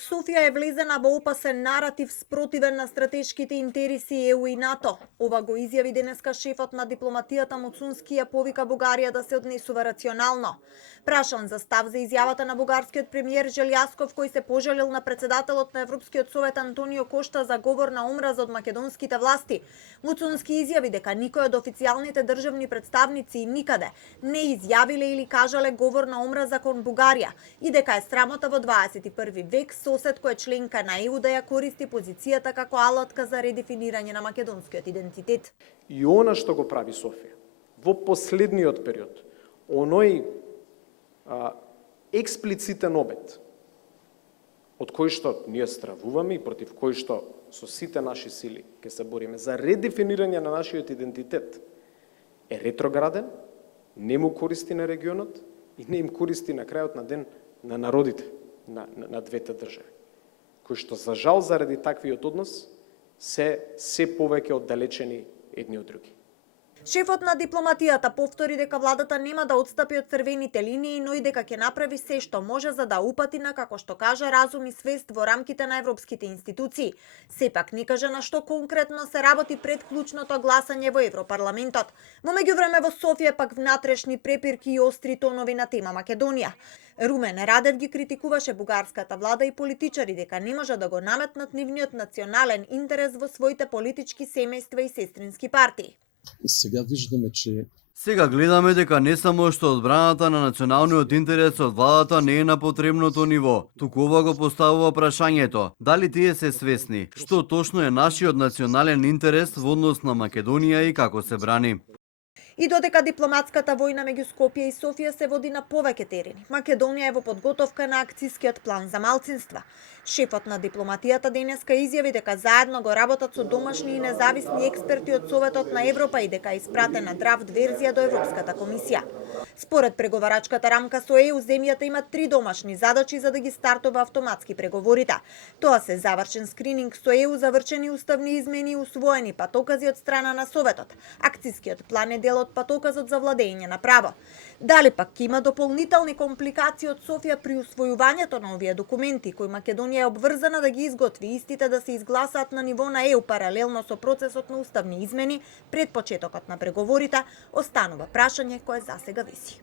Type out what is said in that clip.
Софија е влезена во опасен наратив спротивен на стратешките интереси ЕУ и НАТО. Ова го изјави денеска шефот на дипломатијата Муцунски, ја повика Бугарија да се однесува рационално. Прашан за став за изјавата на бугарскиот премиер Желјасков, кој се пожалил на председателот на Европскиот совет Антонио Кошта за говор на омраза од македонските власти, Муцунски изјави дека никој од официјалните државни представници никаде не изјавиле или кажале говор на омраза кон Бугарија и дека е срамота во 21 век сосед кој е членка на ЕУ да ја користи позицијата како алатка за редефинирање на македонскиот идентитет. И она што го прави Софија во последниот период, оној експлицитен обет од кој што ние стравуваме и против кој што со сите наши сили ќе се бориме за редефинирање на нашиот идентитет, е ретрограден, не му користи на регионот и не им користи на крајот на ден на народите на двете држави, кои што за жал заради таквиот однос се повеќе оддалечени едни од други. Шефот на дипломатијата повтори дека владата нема да отстапи од црвените линии, но и дека ќе направи се што може за да упати на, како што кажа, разум и свест во рамките на европските институции. Сепак не кажа на што конкретно се работи пред клучното гласање во Европарламентот. Во меѓувреме во Софија пак внатрешни препирки и остри тонови на тема Македонија. Румен Радев ги критикуваше бугарската влада и политичари дека не може да го наметнат нивниот национален интерес во своите политички семејства и сестрински партии. Сега гледаме дека не само што одбраната на националниот интерес од владата не е на потребното ниво, туку ова го поставува прашањето дали тие се свесни што точно е нашиот национален интерес во однос на Македонија и како се брани. И додека дипломатската војна меѓу Скопје и Софија се води на повеќе терени, Македонија е во подготовка на акцијскиот план за малцинства. Шефот на дипломатијата денеска изјави дека заедно го работат со домашни и независни експерти од Советот на Европа и дека е испратена драфт верзија до Европската комисија. Според преговарачката рамка со ЕУ, земјата има 3 домашни задачи за да ги стартува автоматски преговорите. Тоа се завршен скрининг со ЕУ, завршени уставни измени и усвоени патокази од страна на Советот. Акцијскиот план е дел од патоказот за владење на право. Дали пак има дополнителни компликации од Софија при усвојувањето на овие документи, кои Македонија е обврзана да ги изготви истите да се изгласаат на ниво на ЕУ паралелно со процесот на уставни измени пред почетокот на преговорите, останува прашање кое засега виси.